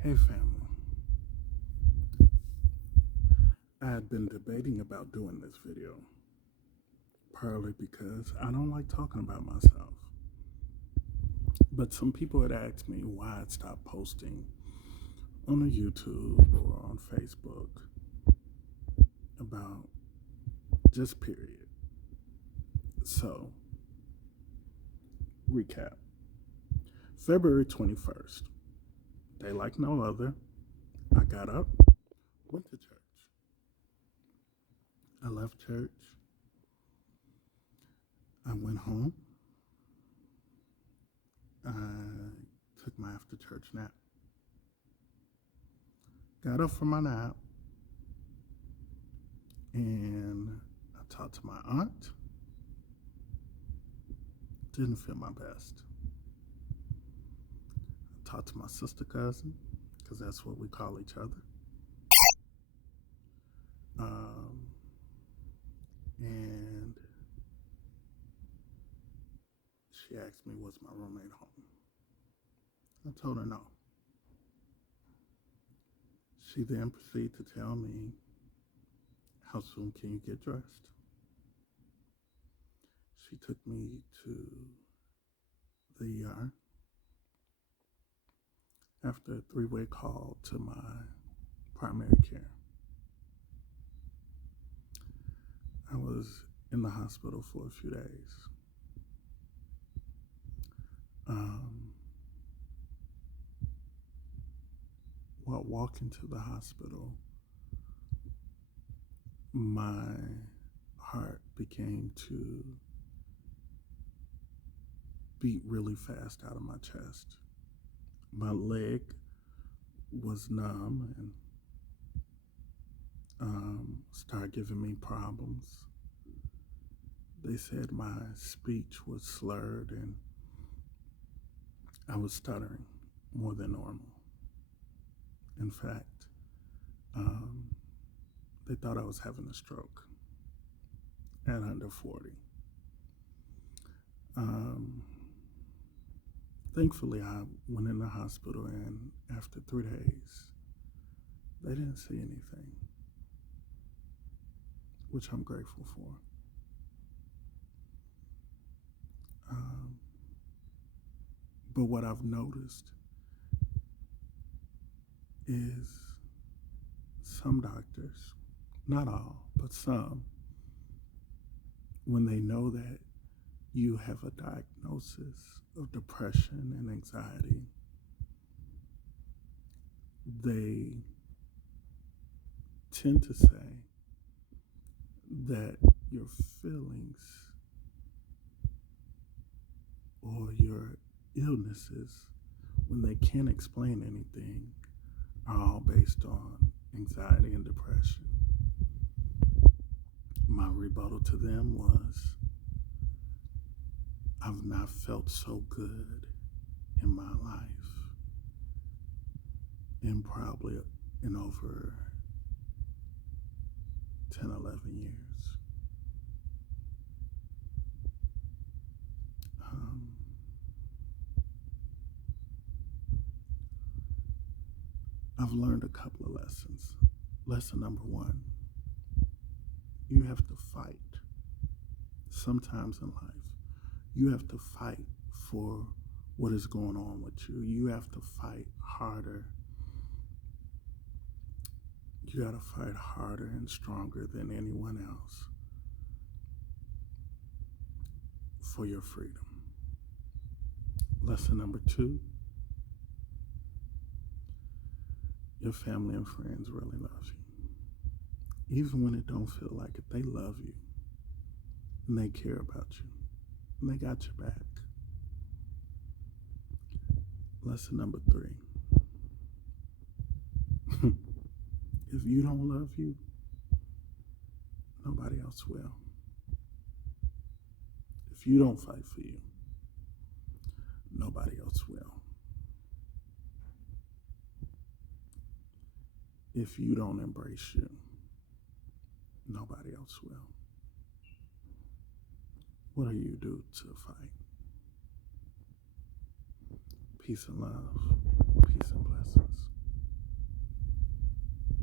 Hey family, I had been debating about doing this video, partly because I don't like talking about myself. But some people had asked me why I'd stop posting on a YouTube or on Facebook about just period. So, recap. February 21st, day like no other, I got up, went to church. I left church, I went home, I took my after church nap. Got up from my nap and I talked to my aunt. Didn't feel my best. I talked to my sister cousin, because that's what we call each other. Um, and she asked me, was my roommate home? I told her no. She then proceeded to tell me, how soon can you get dressed? She took me to the ER after a three-way call to my primary care. I was in the hospital for a few days. While walking to the hospital, my heart began to beat really fast out of my chest. My leg was numb and started giving me problems. They said my speech was slurred and I was stuttering more than normal. In fact, they thought I was having a stroke at under 40. Thankfully, I went in the hospital, and after 3 days, they didn't see anything, which I'm grateful for. But what I've noticed is some doctors, not all, but some, when they know that you have a diagnosis of depression and anxiety, they tend to say that your feelings or your illnesses, when they can't explain anything, are all based on anxiety and depression. My rebuttal to them was, I've not felt so good in my life in probably in over 10, 11 years. I've learned a couple of lessons. Lesson number one, you have to fight. Sometimes in life, you have to fight for what is going on with you. You have to fight harder. You got to fight harder and stronger than anyone else for your freedom. Lesson number two, your family and friends really love you. Even when it don't feel like it, they love you. And they care about you. And they got your back. Lesson number three, if you don't love you, nobody else will. If you don't fight for you, nobody else will. If you don't embrace you, nobody else will. What do you do to fight? Peace and love. Peace and blessings.